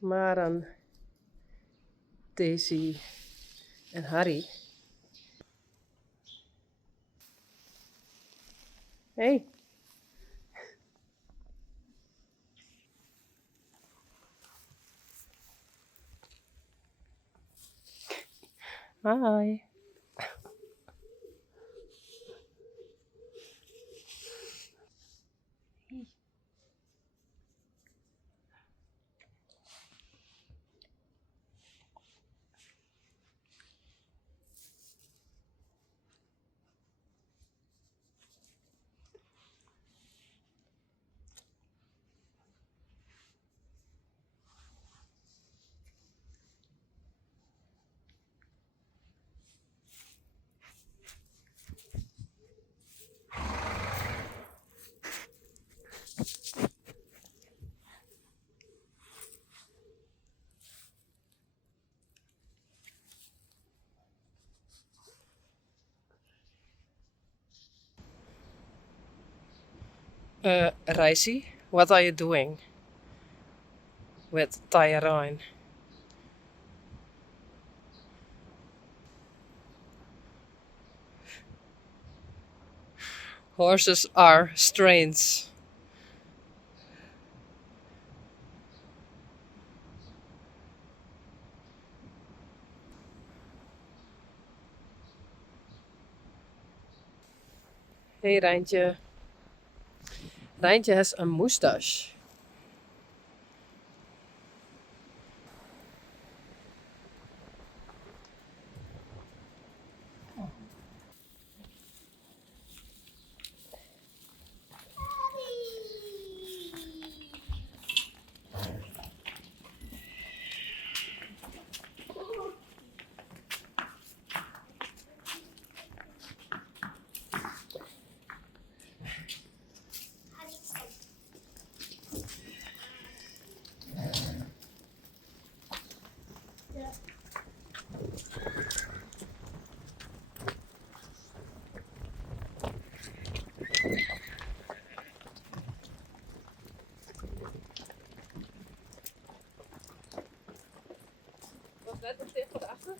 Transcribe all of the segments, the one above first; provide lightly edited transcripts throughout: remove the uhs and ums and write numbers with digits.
Maren, Daisy en Harry. Hey. Hi. Reisi, what are you doing with Tyrone? Horses are strange. Hey Rijntje. Rijntje has a moustache. Was net nog tegen de achter?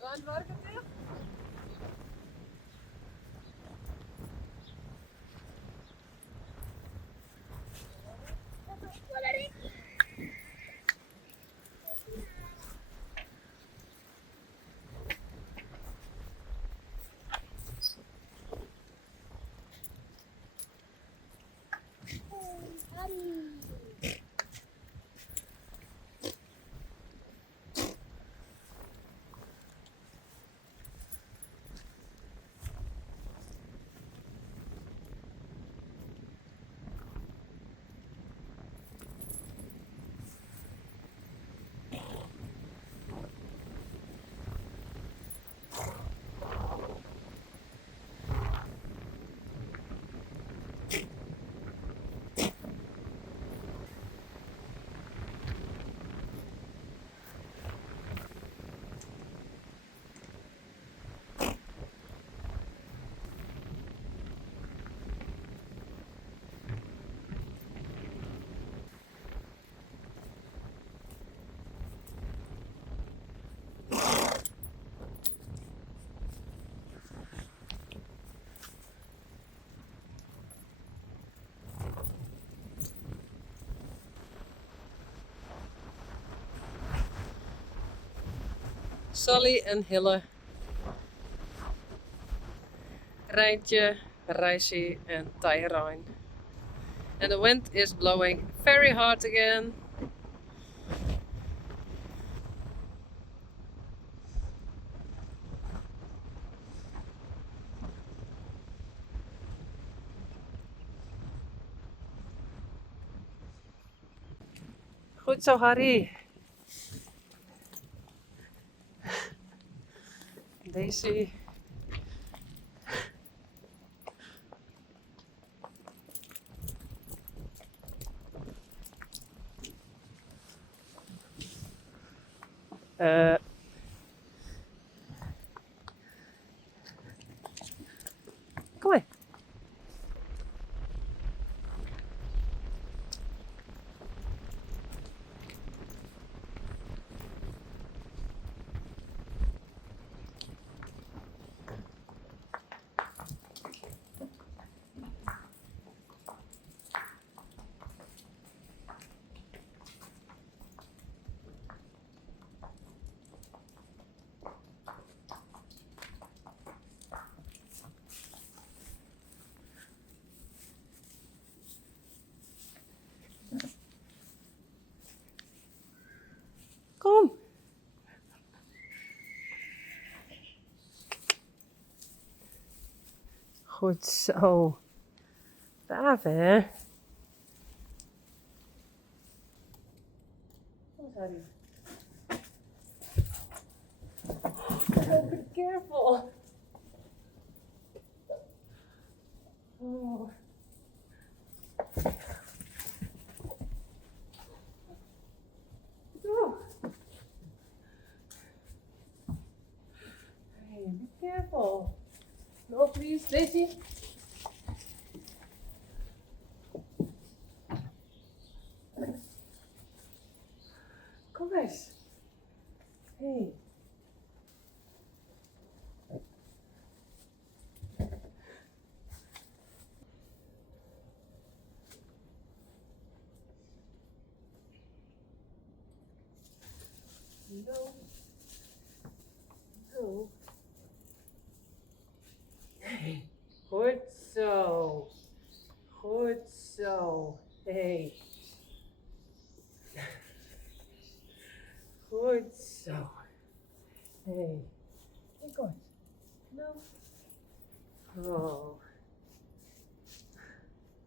Waar werkt het? Sally en Hille. Rijntje, Reisi and Tyrone. And the wind is blowing very hard again. Goed zo, Harry. Daisy. Kom maar. Kom. Goed zo. Braaf, hè? Kom, Harry. Oh, be careful. Oh. Go. Hey, be careful. No, please, Daisy. Kom eens. Hey. No. No. Hey. Goed zo. Goed zo. Hey. Goed zo. Hey. Hey, goed. No. Oh.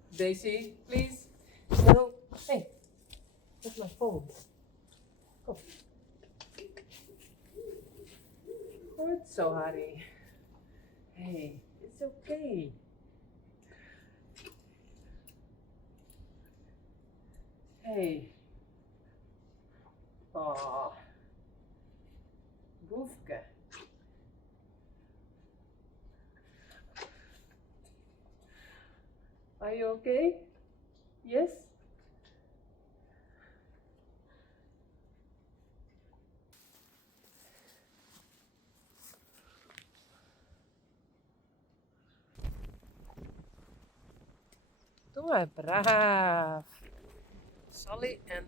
Daisy, please. No. Hey. That's my phone. Kom. Goed zo, Harry. Hey, it's okay. Hey. Oh. Boefke. Are you okay? Yes? Doe maar, braaf. Sally en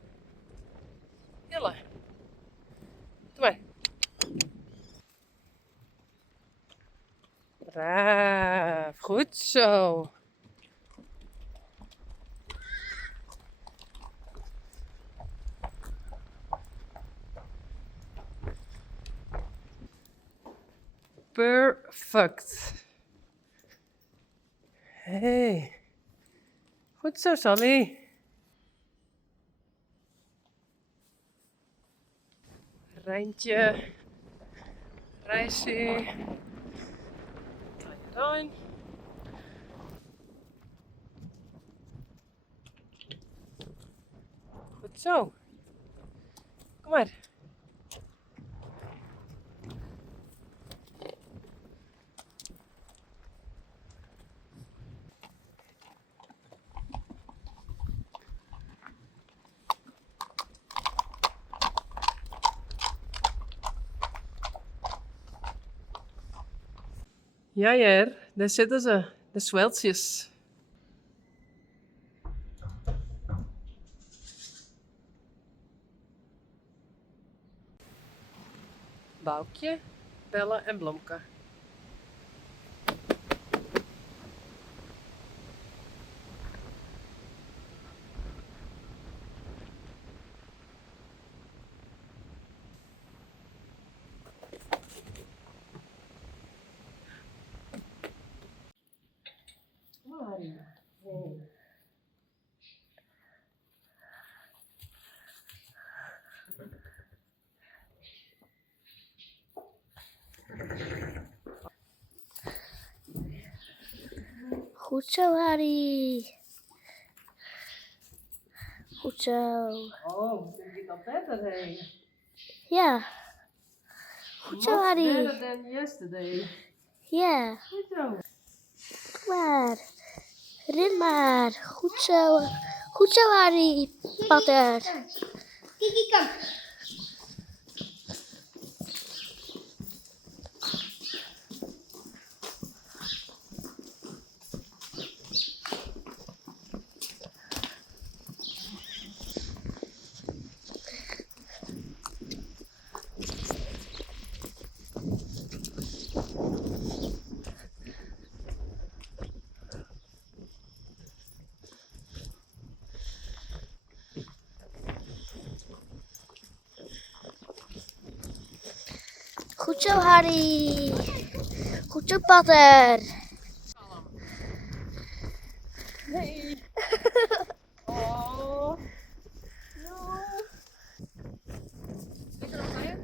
Jelle. Doe maar. Braaf, goed zo. Perfect. Hey. Goed zo, Sally. Rijntje. Reisje. Tyrone. Goed zo. Kom maar. Ja, Jer, daar zitten ze, de zweltjes. Boukje, Belle en Blomke. Maria. Hey. Goed zo, Harry. Goed zo. Oh, did you got better, hey? Ja. Goed zo, Much Harry. better than yesterday. Ja. Goed zo. Kom maar. Ren maar. Goed zo. Goed zo, Harry Potter. Kiki, kom. Goed zo, Harry. Goed zo, Potter. Nee. Oh. No. Lekker nog bij je?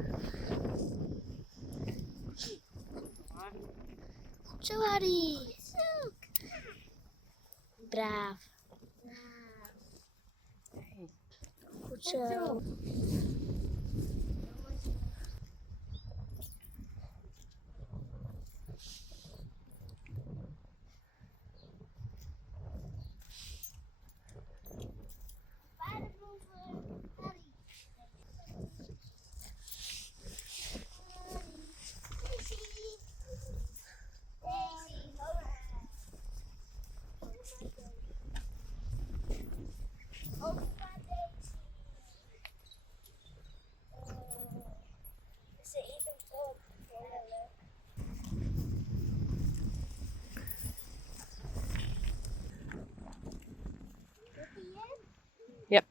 Goed zo, Harry. Braaf. Goed zo. Ja.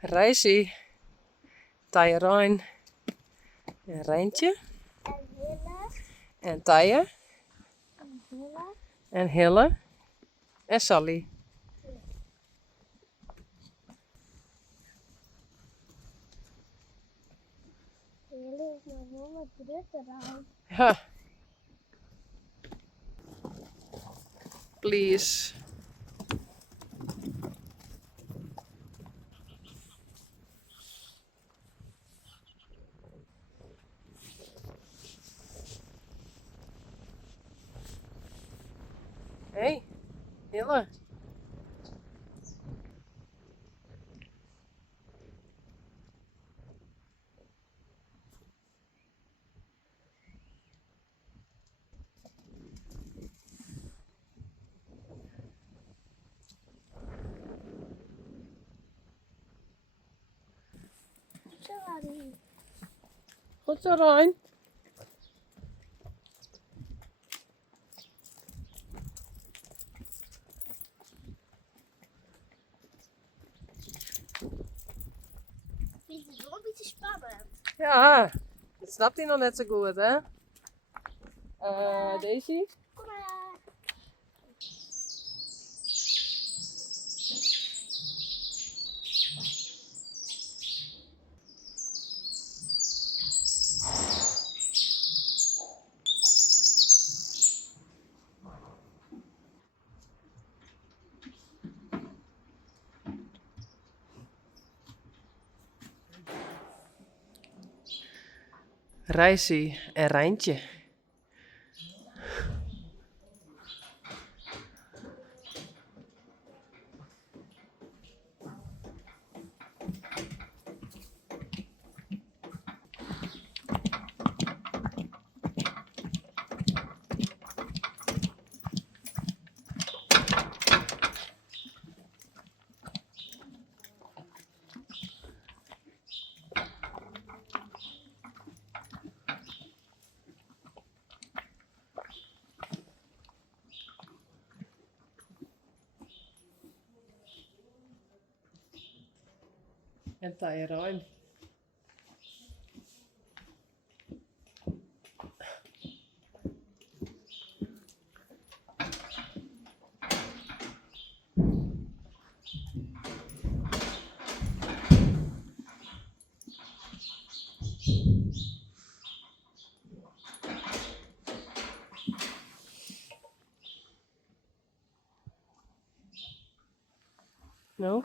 Reisje, Tyrone en Rijntje En Hille. en Taya En Hille. en Hille en Sally. Hille is nog wel wat drukker aan. Ja. Please. Hey, Hille. Goed zo, Harry. Goed zo, Rijn. Vind je het wel een beetje spannend? Ja, dat snapt hij nog net zo goed, hè? Daisy? Kom maar. Reisje en Rijntje. En Tyrone. No?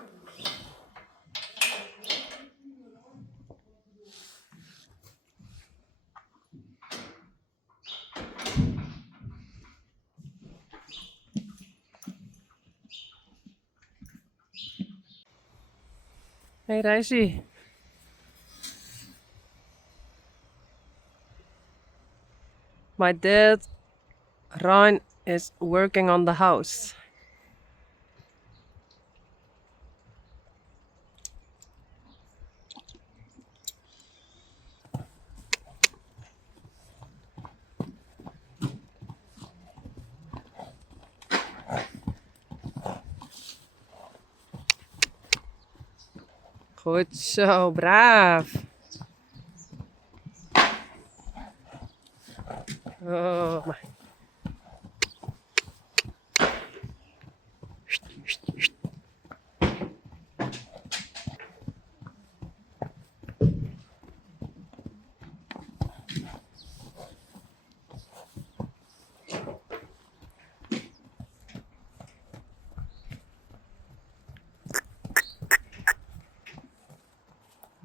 Hey Reisi. My dad, Ryan, is working on the house. Goed zo, braaf. Oh, my.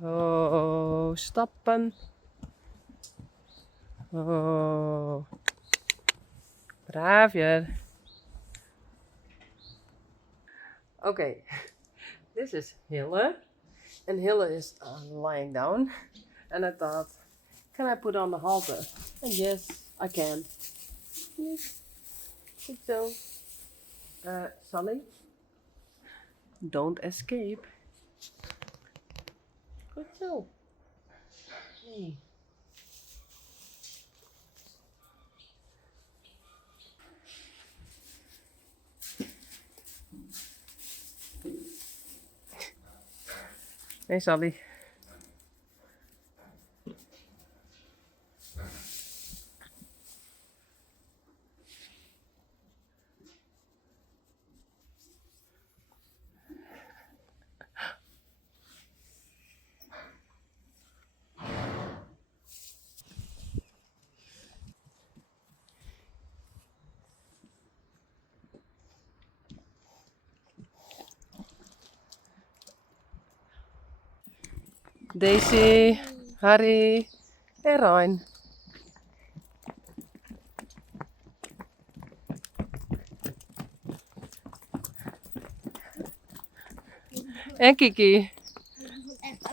Oh, stappen. Oh, braafje. Okay, this is Hille. And Hille is lying down. And I thought, can I put on the halter? And yes, I can. Yes. Good so. Sally, don't escape. Good so. Hey. Hey, Sally. Daisy, Harry, en Ryan. En Kiki.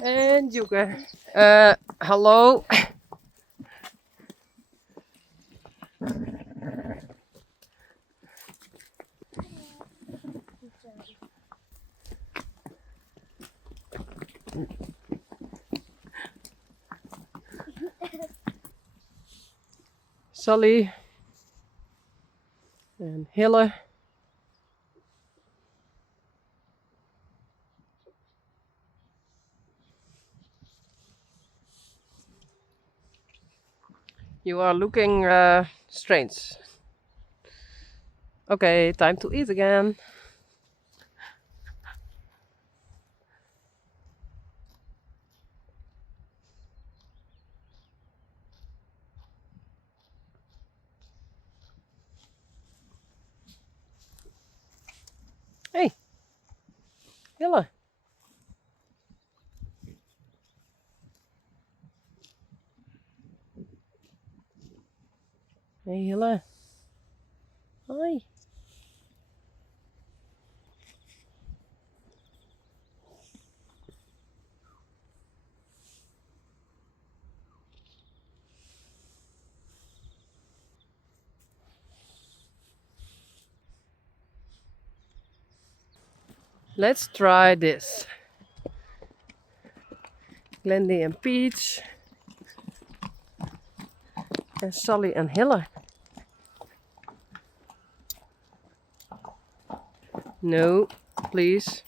En Joeke. Hallo. Sally. En Hille. You are looking strange. Okay, time to eat again. Hey, Hille. Hey, Hille. Hi. Let's try this. Glendy and Peach. And Sally and Hille. No, please.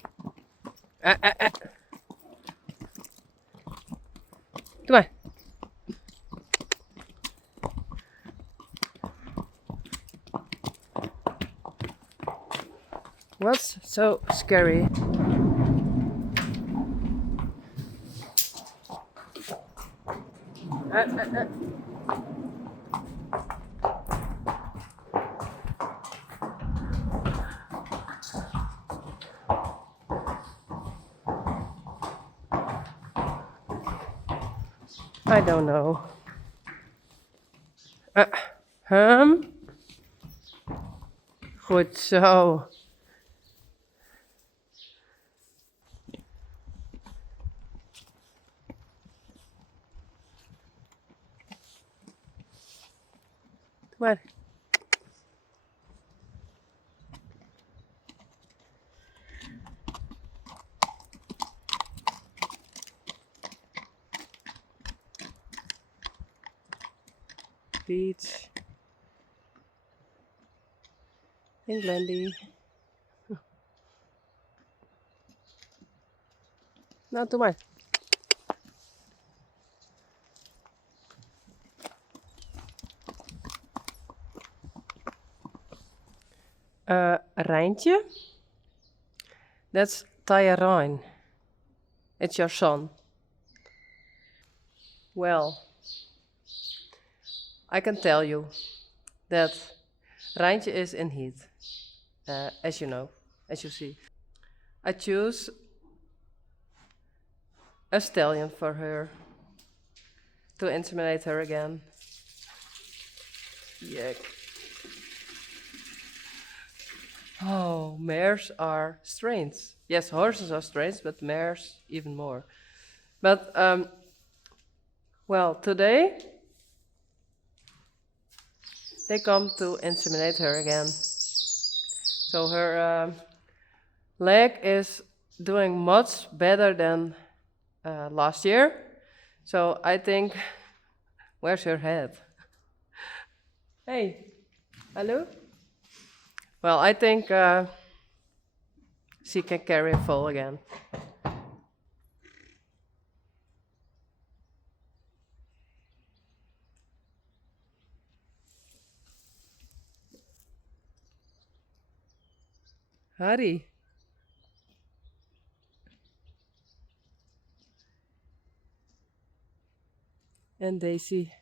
Doe maar. What's so scary? I don't know. Hum? Goed zo. Maar. Beach. In Glendy. Nou, doe maar. Rijntje. That's Tyrone. It's your son. Well, I can tell you that Rijntje is in heat. As you know, as you see. I choose a stallion for her to inseminate her again. Yuck. Oh, mares are strange. Yes, horses are strange, but mares even more. But, well, today they come to inseminate her again. So her leg is doing much better than last year. So I think, where's her head? Hey, hello? Well, I think she can carry a foal again. Harry. And Daisy.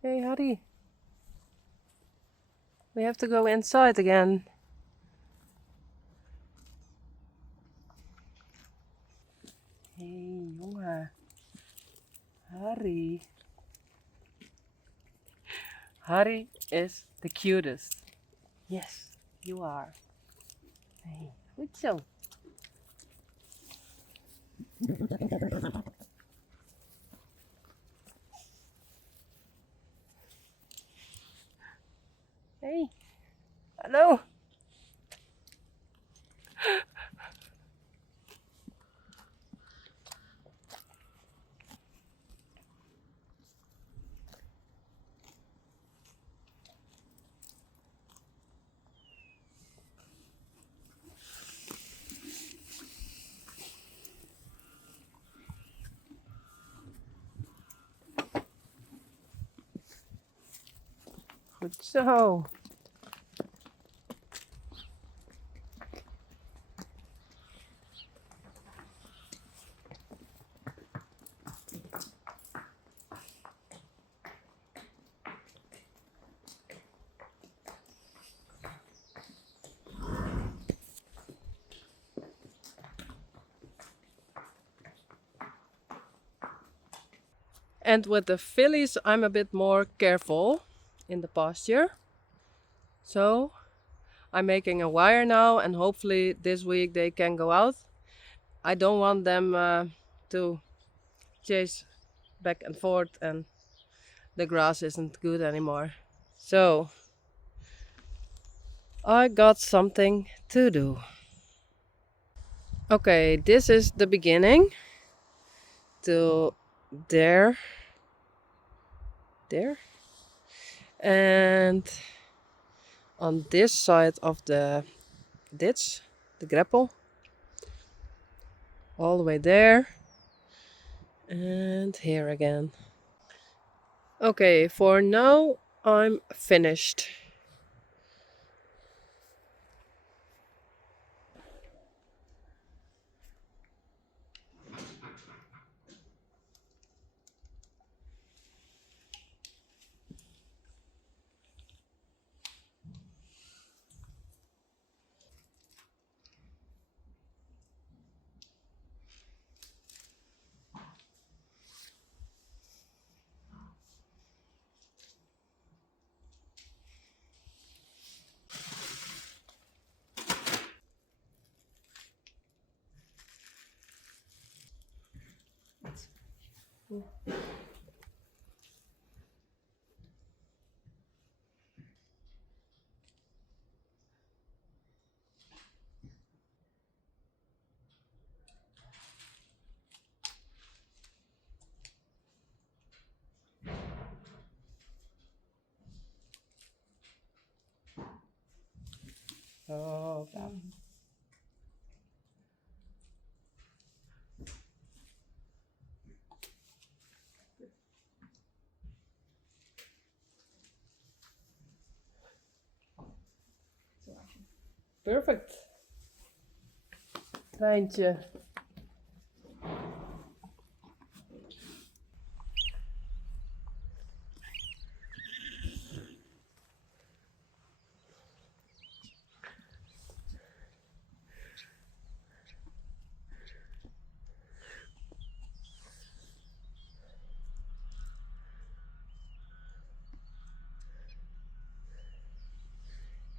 Hey, Harry. We have to go inside again. Hey, jongen. Harry. Harry is the cutest. Yes, you are. Hey, goed zo. Hey, hallo. Goed zo. And with the fillies, I'm a bit more careful in the pasture. So I'm making a wire now, and hopefully this week they can go out. I don't want them to chase back and forth, and the grass isn't good anymore. So I got something to do. Okay, this is the beginning to there, and on this side of the ditch, the grapple, all the way there, and here again. Okay, for now I'm finished. Oh, perfect. Rijntje.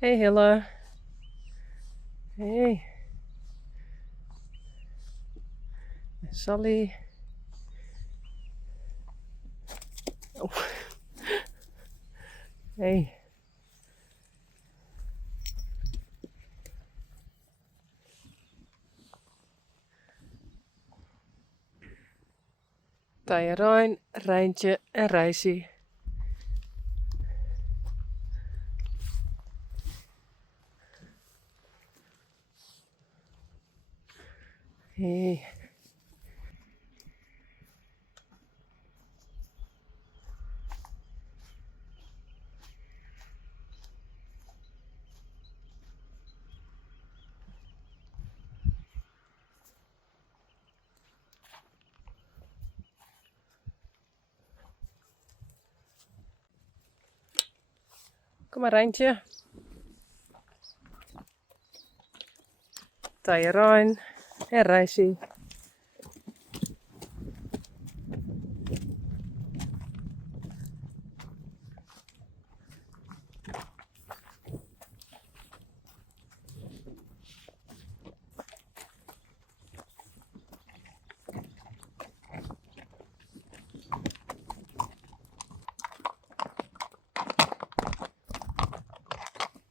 Hey Hille. Hey. Sally. Oh. Hey. Tajerijn, Rijntje en Rijsie. Hey. Kom maar Rijntje. Tajerijn en Rijsie.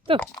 Zo.